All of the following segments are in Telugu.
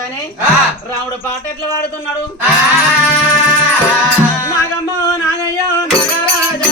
పోతానే రాముడు పాట ఎట్లా వాడుతున్నాడు నాగమ్మ నాగయ్య నాగరాజా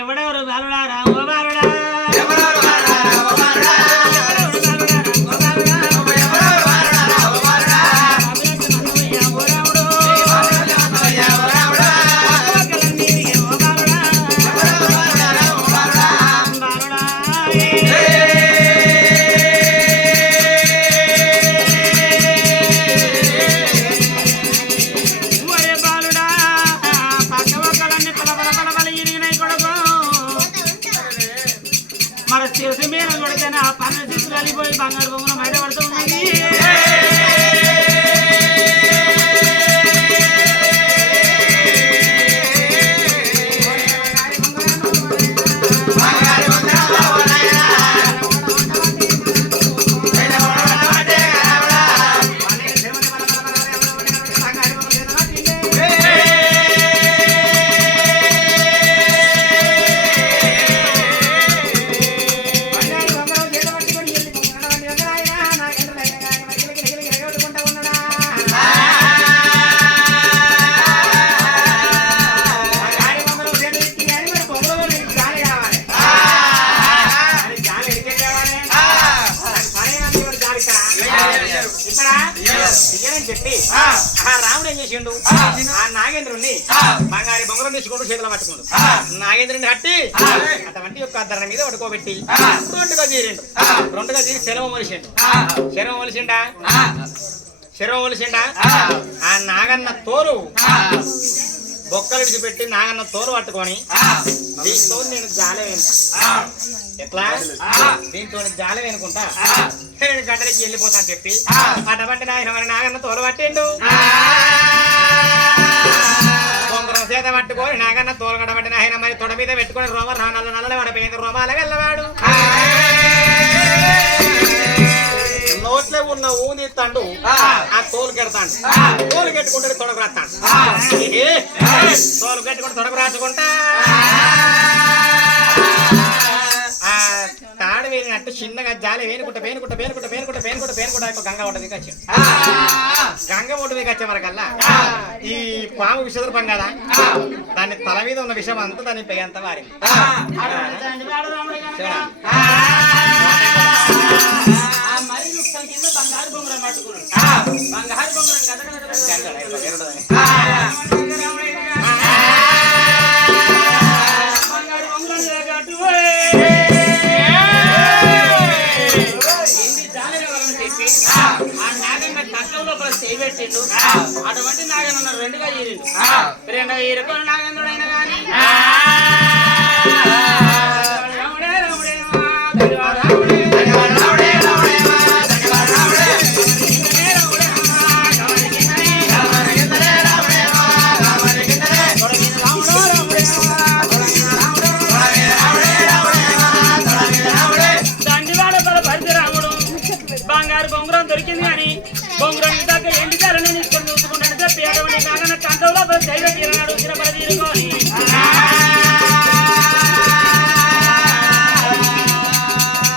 ఎవడెవరు బాలుడారా ఓ బాలుడా బంగారు బొమ్మను బయట పడుతుంది చెప్పి రాముడు ఏం చేసిండు ఆ నాగేంద్రుణ్ణి బంగారి బొంగరం తీసుకుంటూ చేతిలో పట్టుకుండు నాగేంద్రుని కట్టి అటువంటి యొక్క ధర మీద పడుకోబెట్టి రెండుగా చీరి శరవం ఒలిసిండా ఆ నాగన్న తోలు బొక్కలు పెట్టి నాగన్న తోలు పట్టుకొని దీంతో నేను జాలే ఎట్లా దీంతో జాలే అనుకుంటా గడ్డలకి వెళ్ళిపోతా చెప్పి అటువంటి నాయన నాగన్న తోలు పట్టిండు బొంగరం చేత పట్టుకొని నాగన్న తోలగడ పట్టిన ఆయన మరి తొడ మీద పెట్టుకొని నల్ల పడిపోయింది రోమాల వెళ్ళవాడు నోట్లే ఉన్న ఊని తండు ఆ తోలు కెడతాడు తోలు కట్టుకుంటే తొడకు రాస్తాడు తోలు కట్టుకుంటే తొడకు రాసుకుంటా ఆ తాడు వేలినట్టు చిన్నగా జాలి వేనుకుంటా గంగ ఒడ్డు వచ్చి గంగ ఒడ్డు వచ్చే వరకల్లా ఈ పాము విషదూపం కదా దాని తల మీద ఉన్న విషయం అంతా దాని పై అంతా వారి బంగారు బొంగరం పట్టుకున్నాడు బంగారు చేయబెట్టిండు అటువంటి నాగన్న రెండుగా చేరిండు రెండు ఇరుకొని నాగేంద్రుడైనా కానీ బంగారు బొంగరం దొరికింది కానీ బొంగరం దగ్గర ఎండి చాలని తీసుకొని చూసుకుంటాను చెప్పి అటువంటి నాగన్న కంటంలో దైవ తీరనాడు చిరపల తీరుకొని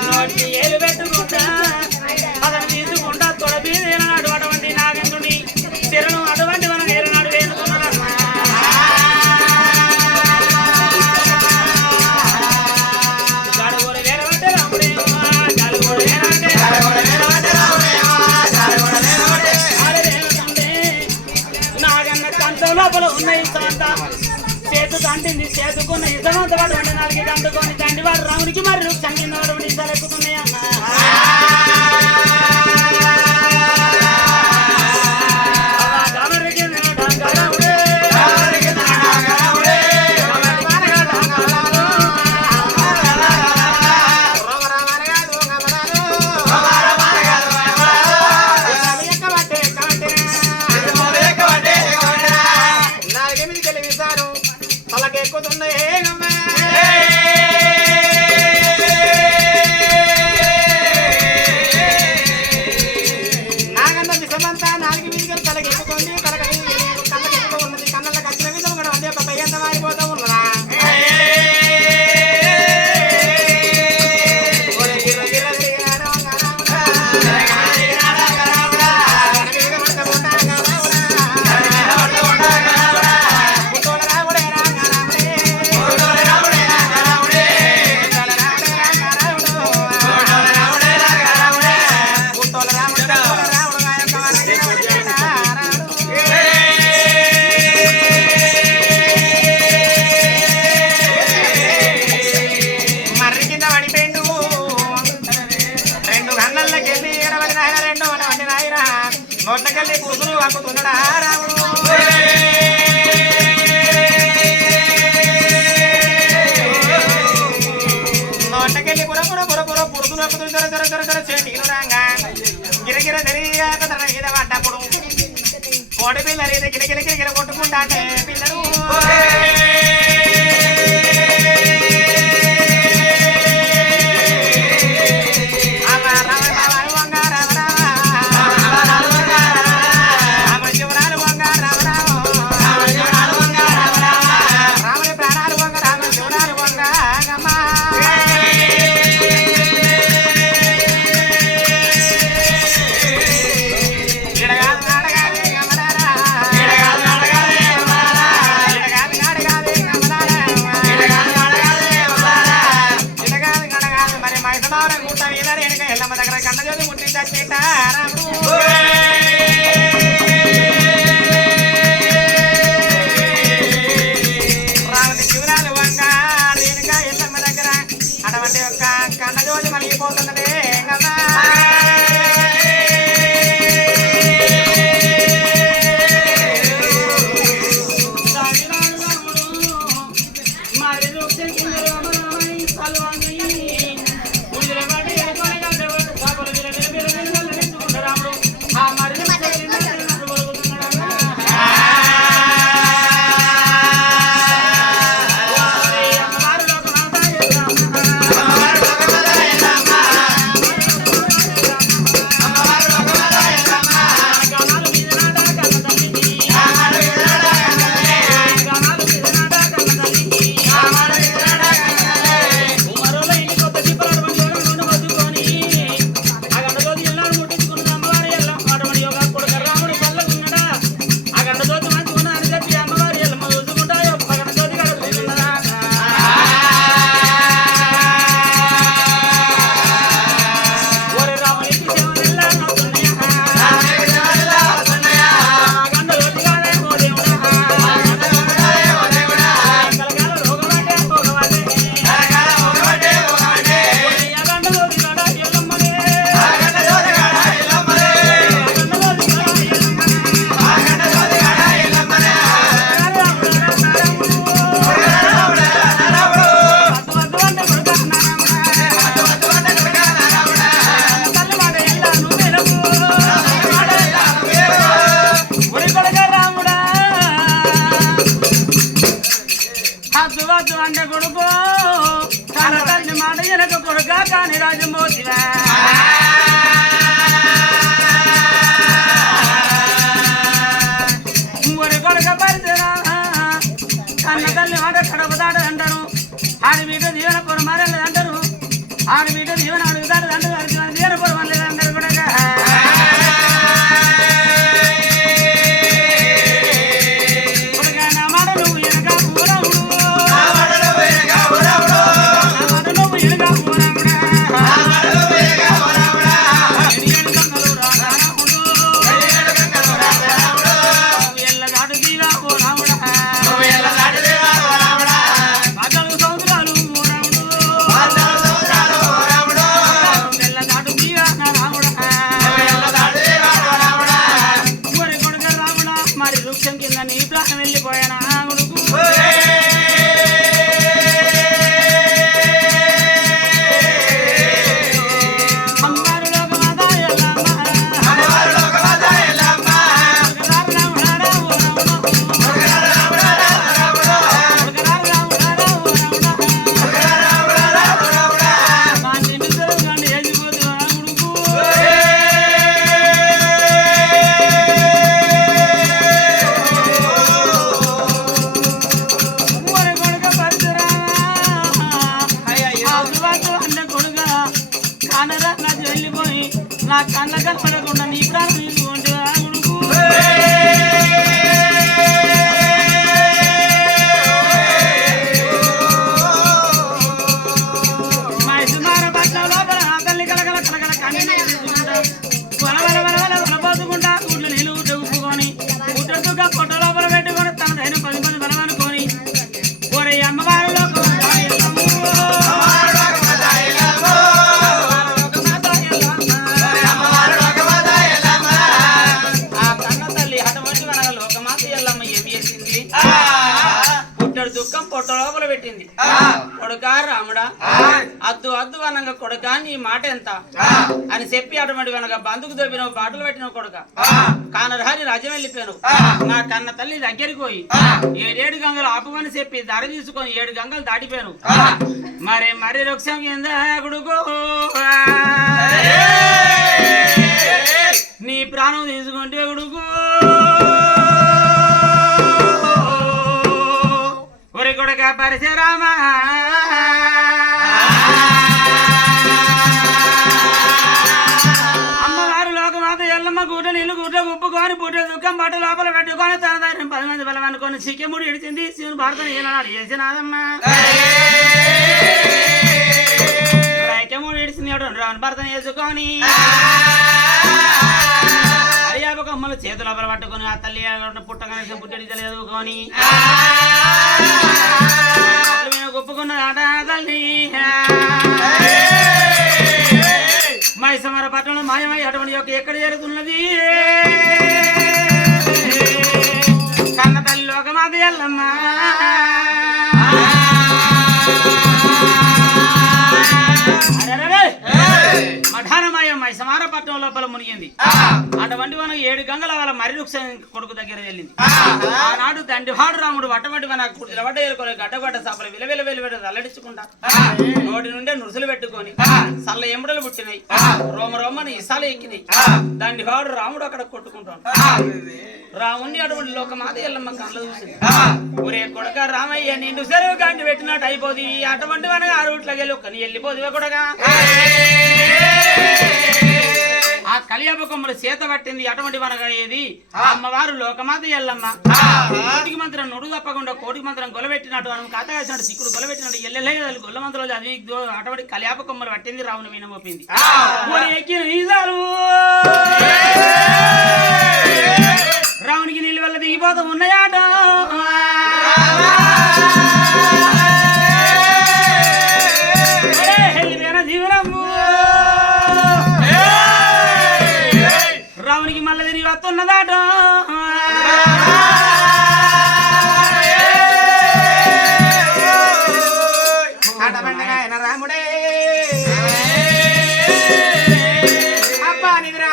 నోటి ఏలు పెట్టుకుంటా అతను తీసుకుంటా తొడబీ తీరనాడు అటువంటి నాగేంద్రుని చిరను అటువంటి మనం ఏరనాడు వేసుకున్నాడు గడుగులు వేరబట్టే రాముడే గడుగులు వేరంటే లోపల ఉన్నాయి చేతు తంటింది చేతుకున్న ఇతమంత వాడు వండి నాలుగు తంటుకొని తండ్రి వాడు రామునికి మరి సంగీతం వాడు ఇసాలు ఎక్కుతున్నాయి అన్న నాగన్న విషమంతా నాలుగు వీధికలు తలకెక్కుతుంది కళ్ళకెక్కుతూ ఉన్నది కళ్ళకి వచ్చిన విధం కూడా అంటే ఒక పయ్యంత మారిపోతూ ఉన్నదా నోట్లకెళ్ళి కూతురు వాకుతున్నాడా రాముడు నోట్లకెళ్ళి పుడుతులు వాకుతుంది చెట్టు రాగా గిరగిర తెలియక తన మీద పడ్డప్పుడు కోడి పిల్లలు ఇది గిరగిర కొట్టుకుంటానే పిల్లలు అద్దు వద్దు అంటే కొడుకు కన్న తల్లి మాట వెనక కొడుక కాని రాజమోతివా ఒరి కొడుక పరిచరా కన్న తల్లి మాట కడపదాడు అంటారు ఆడి బిడ్డ దీవెన పొరమారలేదు అంటారు ఆడి బిడ్డ దీవెన అడుగుతాడు అంటారు దీవెన పొరమారలేదు అంటారు కూడా నా కళ్ళ కనపడకుండా నీ ప్రాణం తీసుకుంటే కొడుకు మైసుమార పట్ల లోపల తల్లి కలగల కలగల కన్నీ తీసుకుంటా వలవల వలవల వలపోసుకుంటా ఊళ్ళు నీళ్ళు ఉప్పుకొని ఉట్టడుగా పొట్ట లోపల పెట్టుకొని తన దైన 10 మంది బలమనుకొని ఒరే అమ్మవారిలో దుఃఖం పొట్ట లోపల పెట్టింది కొడుక రాముడా అద్దు అద్దు అనగా కొడుక నీ మాట ఎంత అని చెప్పి అటువంటి అనగా బంధుకు దొబ్బినవు బాటలు పెట్టినవు కొడుక కానరహారి రాజ్యం వెళ్ళిపోయాను నా కన్న తల్లి దగ్గరికి పోయి 7 గంగలు ఆపుమని చెప్పి ధర తీసుకొని 7 గంగలు దాటిపోయాను మరి వృక్షం కింద కొడుకు నీ ప్రాణం తీసుకుంటే కొడుకు ఒరి కొడుక పరశురామ అమ్మవారు లోకమాత ఎల్లమ్మ గుడ్డ నీళ్ళు గుడ్డ ఉప్పుకొని పుట్ట దుఃఖం బట్ట లోపల పెట్టుకొని తన దగ్గర 10 మంది బలం అనుకొని సిక్కెముడి ఇడిచింది శివుని భారతను ఏనాడు చేసినాదమ్మా ఐక్యముడి ఇడిచింది రాను భర్తను వేసుకొని అరియాపకమ్మలు చేతుల లోపల పట్టుకొని ఆ తల్లి పుట్టగానే పుట్టడి చదువుకొని ఒప్పుకున్నదాట తల్లి మైసమర పట్టణంలో మాయమై అటువంటి యొక్క ఎక్కడ జరుగుతున్నది కన్న తల్లి లోకమాత ఎల్లమ్మ మఠానమాయ మైసమార పట్టణం లోపల మునిగింది అటువంటి మనం 7 గంగల వాళ్ళ మరి వృక్షం కొడుకు దగ్గర వెళ్ళింది ఆనాడు దండివాడు రాముడు వట్టబట్టి మన నిలబడ్డ ఏరుకొని గడ్డగడ్డ సభలు విలవిల వెలువెల అల్లడించుకుంటా నోటి నుండే నురుసులు పెట్టుకొని సల్ల ఎముడలు పుట్టినాయి రోమ రోమని ఇసాలు ఎక్కినాయి దండివాడు రాముడు అక్కడ కొట్టుకుంటాడు రాముణ్ణి అటువంటి లోకమాత ఎల్లమ్మ కళ్ళ చూసింది ఒరే కొడక రామయ్య నిండు సెరువు గండి పెట్టినట్టు అయిపోది అటువంటి మన ఆ రూట్లోకి వెళ్ళి ఒక్కని వెళ్ళిపోదివే కొడగా ఆ కలియాపకొమ్మలు చేత పట్టింది అటువంటి మనగా ఏది అమ్మవారు లోకమాత ఎల్లమ్మ కోటికి మంత్రం నుడు తప్పకుండా కోటికి మంత్రం గొలబెట్టినట్టు మనం కథ వేసినట్టు సిక్కుడు గొలబెట్టినట్టు ఎల్లెల్లే గొల్ల మంత్రాలు అది అటువంటి కలియాపకొమ్మలు పట్టింది రావుని మీన మోపింది రావునికి నీళ్ళు వల్ల దిగిపోతూ ఉన్నాయాట జీవనము రావునికి మళ్ళీ తిరిగి వస్తున్నదాట రాముడే అబ్బా నిద్ర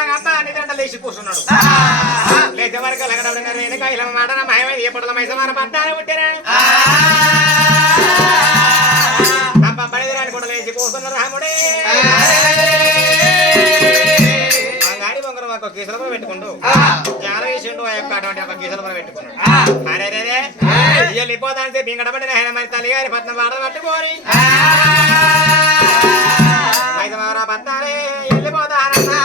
లేచి కూర్చున్నాడు లేచే వరకు వెనక ఇలా మాట మాయమైంది ఏ పడల మైసమాన పట్టాలు పుట్టారా కూర్చున్న రాముడే బంగారి బొంగరం ఒక కీసలో పెట్టుకుంటూ చాలా వేసిండు ఆ యొక్క అటువంటి ఒక కీసలో పెట్టుకున్నాడు. అరే రే వెళ్ళిపోతాంటే బింగడబడిన ఆయన మరి తల్లిగారి పట్నం వాడలు పట్టుకోని మైదమారా పట్టాలే వెళ్ళిపోతానన్నా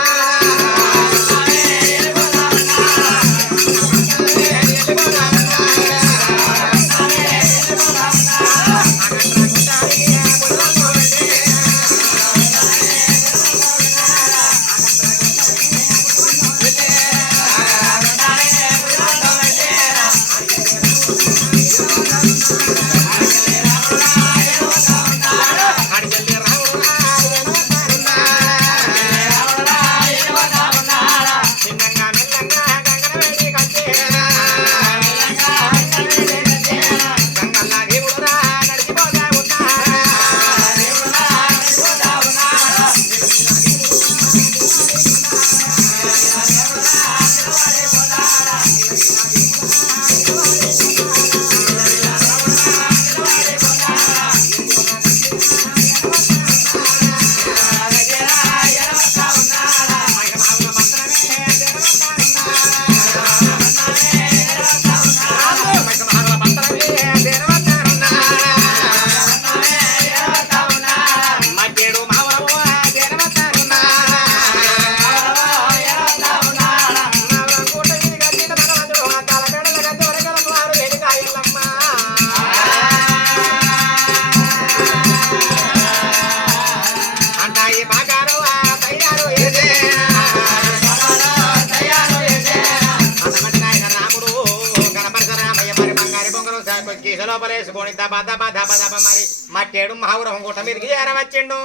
లోపలేసుకొని దబా దబా దబా దబా మరి మట్టేడు మహావురం గుట్ట మీదకి చేరవచ్చిండు.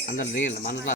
అందరు